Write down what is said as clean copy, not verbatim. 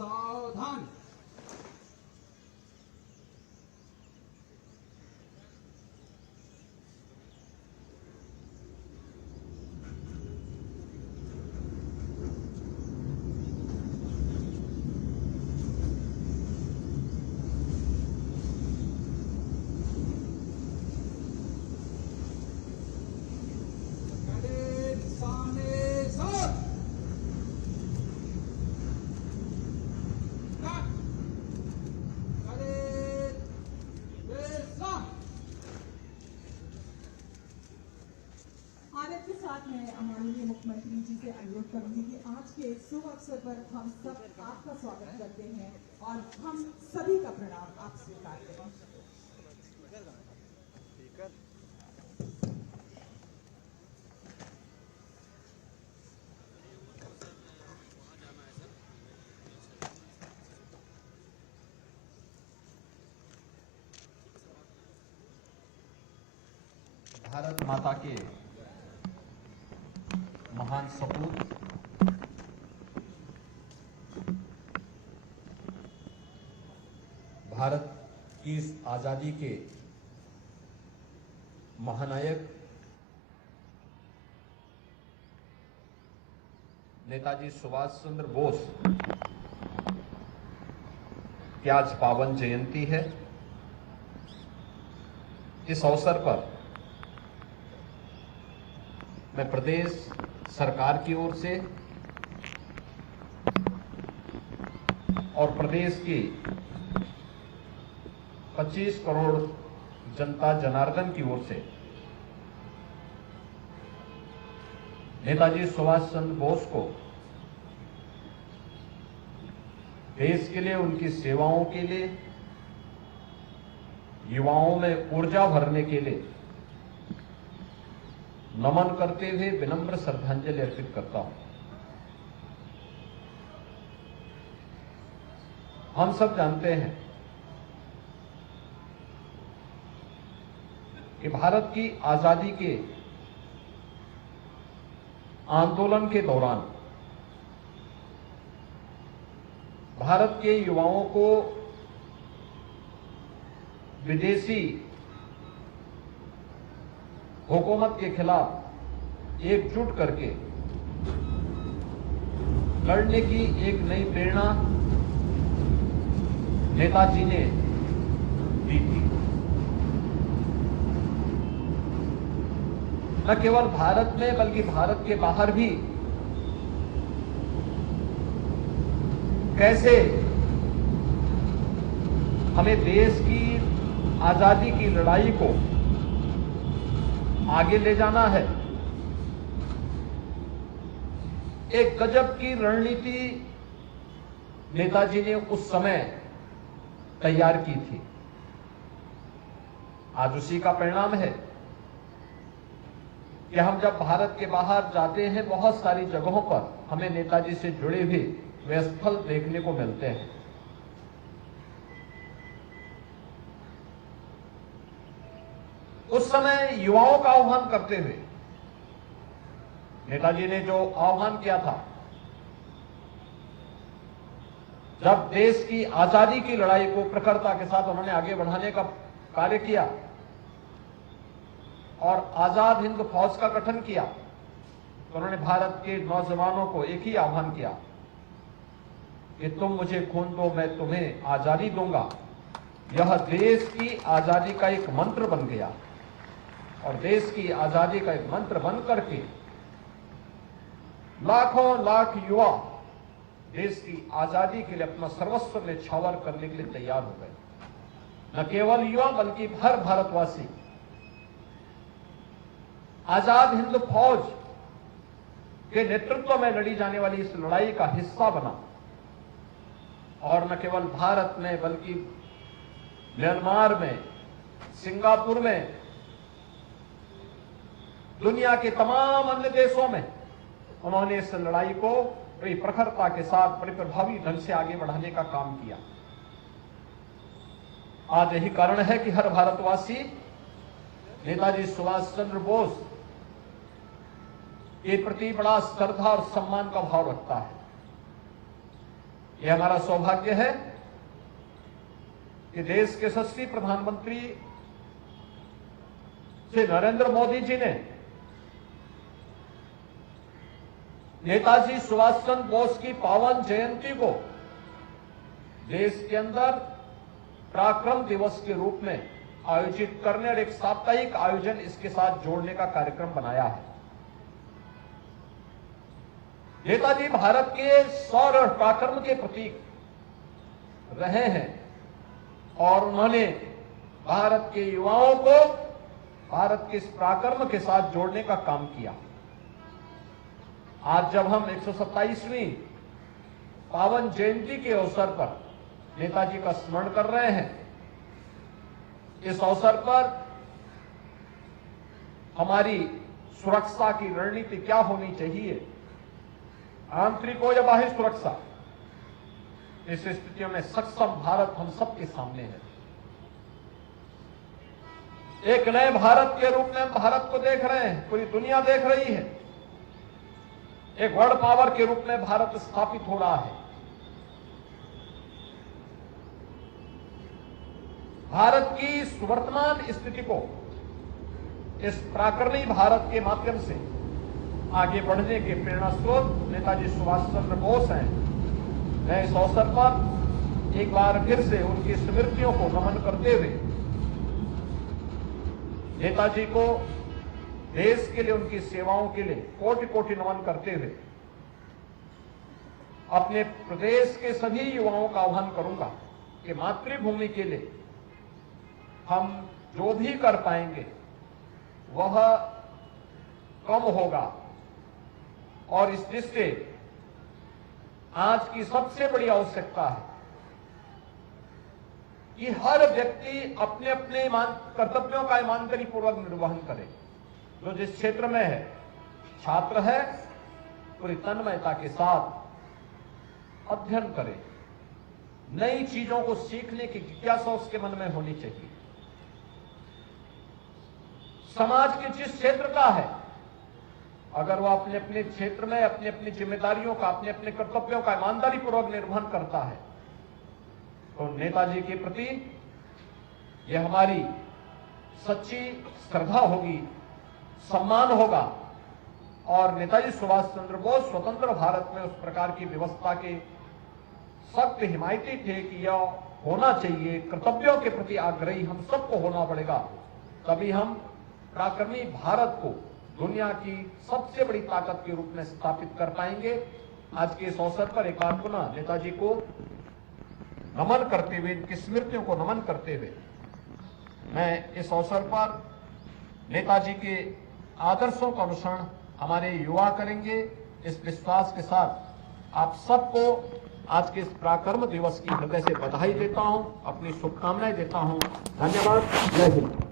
सावधान। माननीय मुख्यमंत्री जी से अनुरोध करूंगी कि आज के शुभ अवसर पर हम सब आपका स्वागत करते हैं और हम सभी का प्रणाम आप स्वीकार करें। भारत माता के महान सपूत भारत की इस आजादी के महानायक नेताजी सुभाष चंद्र बोस की आज पावन जयंती है। इस अवसर पर मैं प्रदेश सरकार की ओर से और प्रदेश की 25 करोड़ जनता जनार्दन की ओर से नेताजी सुभाष चंद्र बोस को देश के लिए, उनकी सेवाओं के लिए, युवाओं में ऊर्जा भरने के लिए नमन करते हुए विनम्र श्रद्धांजलि अर्पित करता हूं। हम सब जानते हैं कि भारत की आजादी के आंदोलन के दौरान भारत के युवाओं को विदेशी हुकूमत के खिलाफ एकजुट करके लड़ने की एक नई प्रेरणा नेताजी ने दी थी। न केवल भारत में बल्कि भारत के बाहर भी कैसे हमें देश की आजादी की लड़ाई को आगे ले जाना है, एक गजब की रणनीति नेताजी ने उस समय तैयार की थी। आज उसी का परिणाम है कि हम जब भारत के बाहर जाते हैं, बहुत सारी जगहों पर हमें नेताजी से जुड़े हुए वे स्थल देखने को मिलते हैं। उस समय युवाओं का आह्वान करते हुए नेताजी ने जो आह्वान किया था, जब देश की आजादी की लड़ाई को प्रखरता के साथ उन्होंने आगे बढ़ाने का कार्य किया और आजाद हिंद फौज का गठन किया, तो उन्होंने भारत के नौजवानों को एक ही आह्वान किया कि तुम मुझे खून दो, मैं तुम्हें आजादी दूंगा। यह देश की आजादी का एक मंत्र बन गया और देश की आजादी का एक मंत्र बन करके लाखों लाख युवा देश की आजादी के लिए अपना सर्वस्व न्यौछावर करने के लिए तैयार हो गए। न केवल युवा बल्कि हर भारतवासी आजाद हिंद फौज के नेतृत्व में लड़ी जाने वाली इस लड़ाई का हिस्सा बना और न केवल भारत में बल्कि म्यांमार में, सिंगापुर में, दुनिया के तमाम अन्य देशों में उन्होंने इस लड़ाई को बड़ी प्रखरता के साथ बड़े प्रभावी ढंग से आगे बढ़ाने का काम किया। आज यही कारण है कि हर भारतवासी नेताजी सुभाष चंद्र बोस के प्रति बड़ा श्रद्धा और सम्मान का भाव रखता है। ये हमारा सौभाग्य है कि देश के यशस्वी प्रधानमंत्री श्री नरेंद्र मोदी जी ने नेताजी सुभाष चंद्र बोस की पावन जयंती को देश के अंदर पराक्रम दिवस के रूप में आयोजित करने और एक साप्ताहिक आयोजन इसके साथ जोड़ने का कार्यक्रम बनाया है। नेताजी भारत के शौर्य और पराक्रम के प्रतीक रहे हैं और उन्होंने भारत के युवाओं को भारत के इस पराक्रम के साथ जोड़ने का काम किया। आज जब हम 127वीं पावन जयंती के अवसर पर नेताजी का स्मरण कर रहे हैं, इस अवसर पर हमारी सुरक्षा की रणनीति क्या होनी चाहिए, आंतरिक हो या बाह्य सुरक्षा, इस स्थितियों में सक्षम भारत हम सबके सामने है। एक नए भारत के रूप में हम भारत को देख रहे हैं, पूरी दुनिया देख रही है। एक वर्ल्ड पावर के रूप में भारत स्थापित हो रहा है। भारत की इस वर्तमान स्थिति को इस पराक्रमी भारत के माध्यम से आगे बढ़ने के प्रेरणा स्रोत नेताजी सुभाष चंद्र बोस हैं। मैं इस अवसर पर एक बार फिर से उनकी स्मृतियों को नमन करते हुए नेताजी को देश के लिए उनकी सेवाओं के लिए कोटि कोटि नमन करते हुए अपने प्रदेश के सभी युवाओं का आह्वान करूंगा कि मातृभूमि के लिए हम जो भी कर पाएंगे वह कम होगा और इस दृष्टि से आज की सबसे बड़ी आवश्यकता है कि हर व्यक्ति अपने अपने कर्तव्यों का ईमानदारी पूर्वक निर्वहन करे। जो जिस क्षेत्र में है, छात्र है, पूरी तन्मयता के साथ अध्ययन करे। नई चीजों को सीखने की जिज्ञासा उसके मन में होनी चाहिए। समाज के जिस क्षेत्र का है, अगर वह अपने अपने क्षेत्र में अपनी अपनी जिम्मेदारियों का, अपने अपने कर्तव्यों का ईमानदारी पूर्वक निर्वहन करता है, तो नेताजी के प्रति यह हमारी सच्ची श्रद्धा होगी, सम्मान होगा और नेताजी सुभाष चंद्र बोस स्वतंत्र भारत में उस प्रकार की व्यवस्था के सख्त हिमायती थे कि यह होना चाहिए। कर्तव्यों के प्रति आग्रही हम सबको होना पड़ेगा, तभी हम पराक्रमी भारत को दुनिया की सबसे बड़ी ताकत के रूप में स्थापित कर पाएंगे। आज के इस अवसर पर एक बार पुनः नेताजी को नमन करते हुए, इनकी स्मृतियों को नमन करते हुए, मैं इस अवसर पर नेताजी के आदर्शों का अनुसरण हमारे युवा करेंगे, इस विश्वास के साथ आप सबको आज के इस पराक्रम दिवस की हृदय से बधाई देता हूं, अपनी शुभकामनाएं देता हूं। धन्यवाद। जय हिंद।